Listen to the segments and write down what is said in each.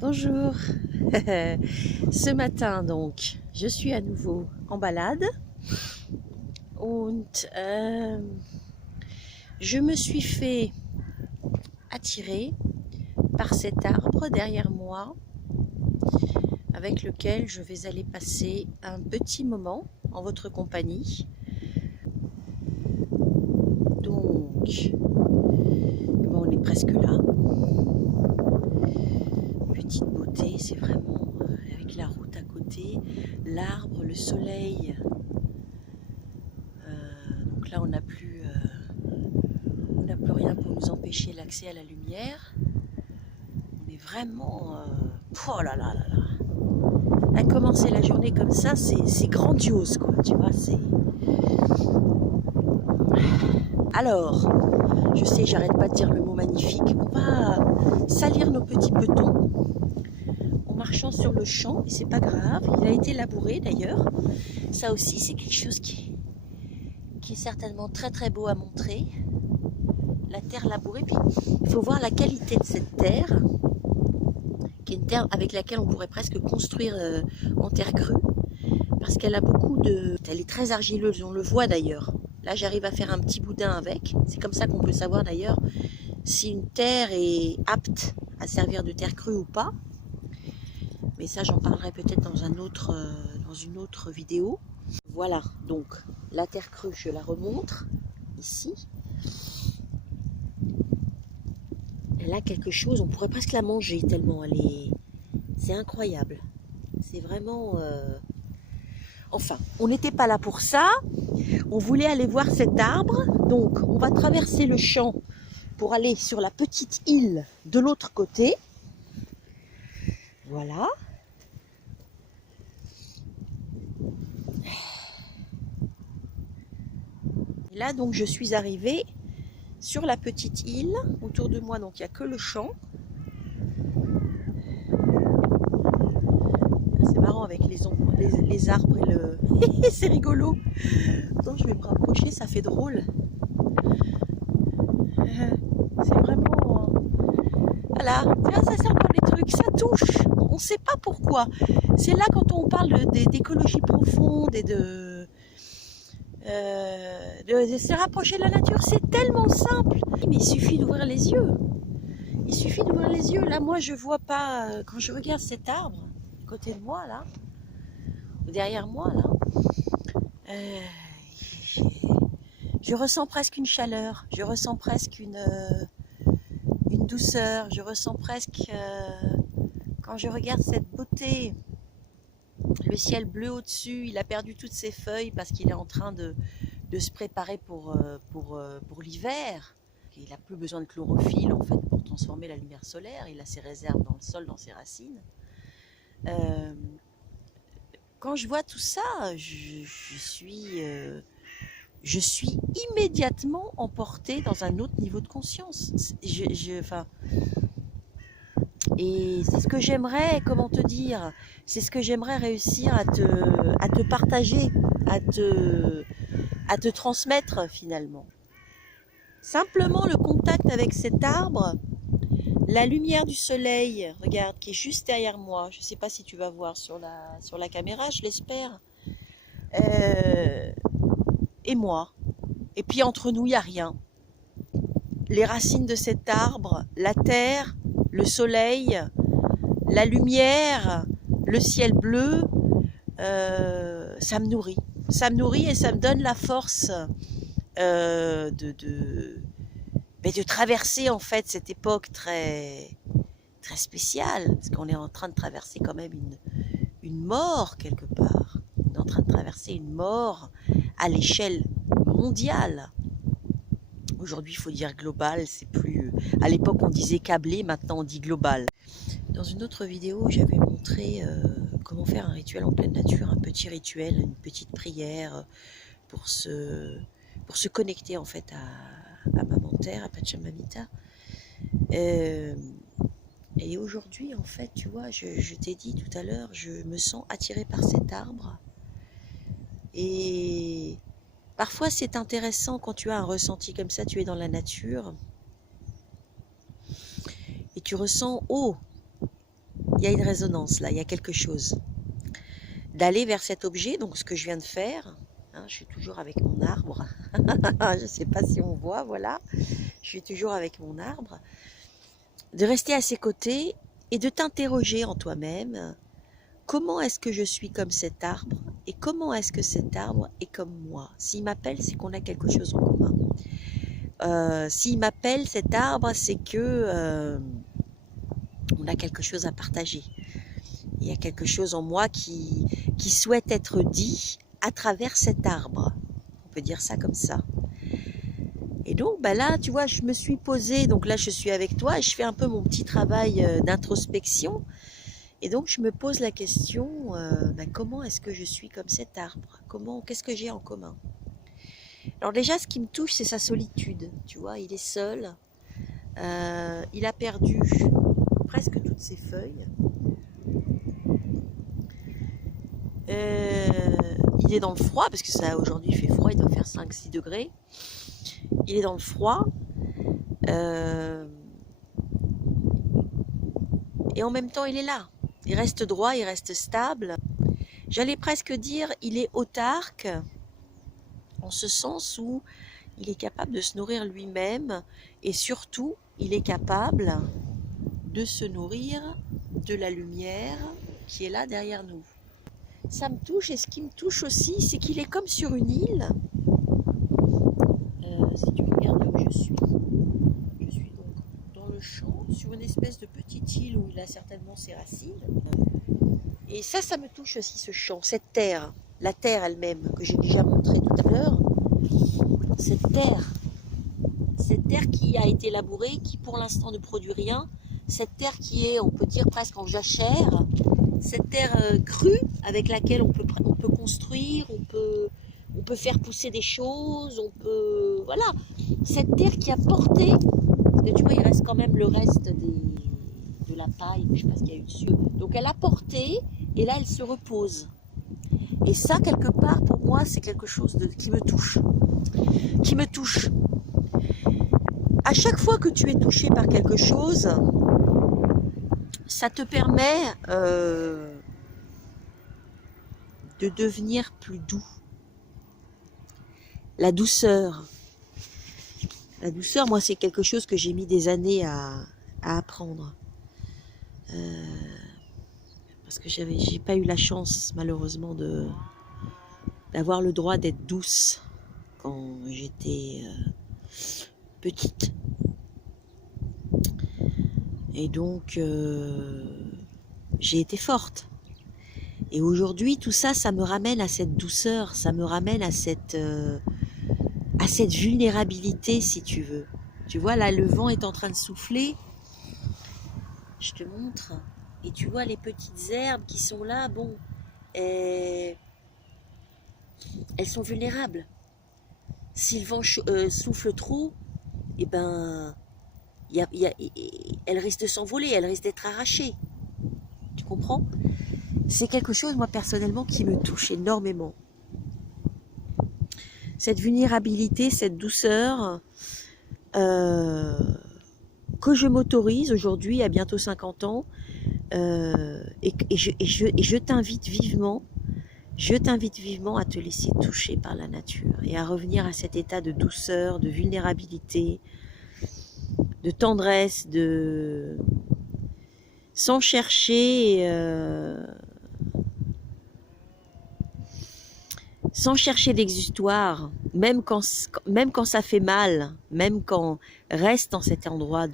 Bonjour. Ce matin donc, je suis à nouveau en balade und je me suis fait attirer par cet arbre derrière moi avec lequel je vais aller passer un petit moment en votre compagnie. Donc, bon, on est presque là. Petite beauté, c'est vraiment avec la route à côté, l'arbre, le soleil. Donc là, on n'a plus rien pour nous empêcher l'accès à la lumière. On est vraiment... oh là là là là. À commencer la journée comme ça, c'est grandiose, quoi. Tu vois, c'est... Alors, je sais, j'arrête pas de dire le mot magnifique. On va salir nos petits petons en marchant sur le champ. Et c'est pas grave, il a été labouré d'ailleurs. Ça aussi, c'est quelque chose qui est certainement très très beau à montrer. La terre labourée, puis il faut voir la qualité de cette terre, qui est une terre avec laquelle on pourrait presque construire en terre crue, parce qu'elle a beaucoup de... Elle est très argileuse, on le voit d'ailleurs. Là, j'arrive à faire un petit boudin avec. C'est comme ça qu'on peut savoir d'ailleurs si une terre est apte à servir de terre crue ou pas. Mais ça, j'en parlerai peut-être dans une autre vidéo. Voilà, donc la terre crue, je la remontre ici. Elle a quelque chose, on pourrait presque la manger tellement elle est... C'est incroyable. C'est vraiment... Enfin, on n'était pas là pour ça. On voulait aller voir cet arbre. Donc, on va traverser le champ pour aller sur la petite île de l'autre côté. Voilà. Et là, donc, je suis arrivée sur la petite île. Autour de moi, donc, il n'y a que le champ. C'est marrant avec les arbres et le... C'est rigolo. Attends, je vais me rapprocher, ça fait drôle. C'est vraiment... Voilà, ça c'est encore des trucs, ça touche. On ne sait pas pourquoi. C'est là quand on parle d'écologie profonde et de se rapprocher de la nature, c'est tellement simple. Mais il suffit d'ouvrir les yeux. Il suffit d'ouvrir les yeux. Là, moi, je vois pas... quand je regarde cet arbre, à côté de moi, là, ou derrière moi, là, je ressens presque une chaleur. Je ressens presque une douceur. Je ressens presque... quand je regarde cette beauté, le ciel bleu au-dessus, il a perdu toutes ses feuilles parce qu'il est en train de se préparer pour l'hiver. Il n'a plus besoin de chlorophylle en fait pour transformer la lumière solaire. Il a ses réserves dans le sol, dans ses racines. Quand je vois tout ça, je suis immédiatement emportée dans un autre niveau de conscience. Et c'est ce que j'aimerais, comment te dire, c'est ce que j'aimerais réussir à te partager, à te transmettre finalement. Simplement le contact avec cet arbre, la lumière du soleil, regarde, qui est juste derrière moi, je ne sais pas si tu vas voir sur la caméra, je l'espère, et moi. Et puis entre nous, il n'y a rien. Les racines de cet arbre, la terre, le soleil, la lumière, le ciel bleu, ça me nourrit. Ça me nourrit et ça me donne la force de traverser en fait cette époque très, très spéciale. Parce qu'on est en train de traverser quand même une mort quelque part. On est en train de traverser une mort à l'échelle mondiale. Aujourd'hui, il faut dire global, c'est plus... À l'époque, on disait câblé, maintenant on dit global. Dans une autre vidéo, j'avais montré comment faire un rituel en pleine nature, un petit rituel, une petite prière pour se connecter en fait à Maman Terre, à Pachamamita. Et aujourd'hui, en fait, tu vois, je t'ai dit tout à l'heure, je me sens attirée par cet arbre. Et parfois, c'est intéressant quand tu as un ressenti comme ça, tu es dans la nature. Et tu ressens, oh, il y a une résonance là, il y a quelque chose. D'aller vers cet objet, donc ce que je viens de faire, hein, je suis toujours avec mon arbre, je ne sais pas si on voit, voilà, je suis toujours avec mon arbre, de rester à ses côtés et de t'interroger en toi-même, comment est-ce que je suis comme cet arbre et comment est-ce que cet arbre est comme moi? S'il m'appelle, c'est qu'on a quelque chose en commun. S'il m'appelle cet arbre, c'est que on a quelque chose à partager. Il y a quelque chose en moi qui souhaite être dit à travers cet arbre. On peut dire ça comme ça. Et donc bah là, tu vois, je me suis posée, donc là je suis avec toi et je fais un peu mon petit travail d'introspection. Et donc je me pose la question, comment est-ce que je suis comme cet arbre? Qu'est-ce que j'ai en commun? Alors déjà, ce qui me touche, c'est sa solitude. Tu vois, il est seul. Il a perdu presque toutes ses feuilles. Il est dans le froid, parce que ça aujourd'hui il fait froid, il doit faire 5-6 degrés. Il est dans le froid. Et en même temps, il est là. Il reste droit, il reste stable. J'allais presque dire, il est autarque, en ce sens où il est capable de se nourrir lui-même et surtout, il est capable de se nourrir de la lumière qui est là derrière nous. Ça me touche et ce qui me touche aussi, c'est qu'il est comme sur une île. Si tu regardes là où je suis donc dans le champ, sur une espèce de petite île où il a certainement ses racines. Et ça me touche aussi ce champ, cette terre, la terre elle-même que j'ai déjà montré tout à l'heure. Cette terre qui a été labourée, qui pour l'instant ne produit rien, cette terre qui est, on peut dire presque en jachère, cette terre crue avec laquelle on peut construire, on peut faire pousser des choses, voilà, cette terre qui a porté, et tu vois il reste quand même le reste de la paille, je sais pas ce qu'il y a eu dessus, donc elle a porté et là elle se repose. Et ça, quelque part, pour moi, c'est quelque chose qui me touche. Qui me touche. À chaque fois que tu es touché par quelque chose, ça te permet de devenir plus doux. La douceur. La douceur, moi, c'est quelque chose que j'ai mis des années à apprendre. Parce que j'ai pas eu la chance, malheureusement, d'avoir le droit d'être douce quand j'étais petite. Et donc, j'ai été forte. Et aujourd'hui, tout ça, ça me ramène à cette douceur, ça me ramène à cette vulnérabilité, si tu veux. Tu vois, là, le vent est en train de souffler. Je te montre. Et tu vois les petites herbes qui sont là, bon, elles sont vulnérables. Si le vent souffle trop, eh ben, elles risquent de s'envoler, elles risquent d'être arrachées. Tu comprends? C'est quelque chose, moi, personnellement, qui me touche énormément. Cette vulnérabilité, cette douceur que je m'autorise aujourd'hui, à bientôt 50 ans, et je t'invite vivement à te laisser toucher par la nature et à revenir à cet état de douceur, de vulnérabilité, de tendresse, sans chercher d'exutoire, même quand ça fait mal, même quand reste dans cet endroit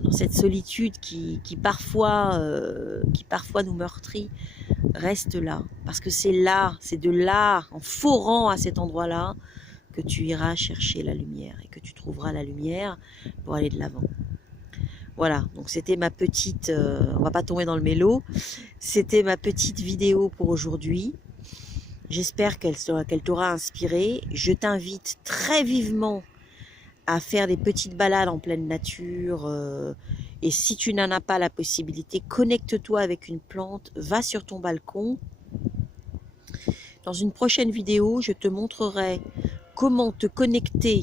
dans cette solitude qui parfois nous meurtrit, reste là, parce que c'est de là, en forant à cet endroit-là, que tu iras chercher la lumière et que tu trouveras la lumière pour aller de l'avant. Voilà, donc c'était ma petite, on va pas tomber dans le mélo, c'était ma petite vidéo pour aujourd'hui. J'espère qu'elle t'aura inspiré. Je t'invite très vivement à faire des petites balades en pleine nature. Et si tu n'en as pas la possibilité, connecte-toi avec une plante, va sur ton balcon. Dans une prochaine vidéo, je te montrerai comment te connecter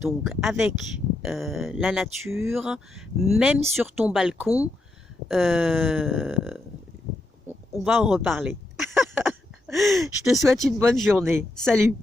donc avec la nature, même sur ton balcon. On va en reparler. Je te souhaite une bonne journée. Salut!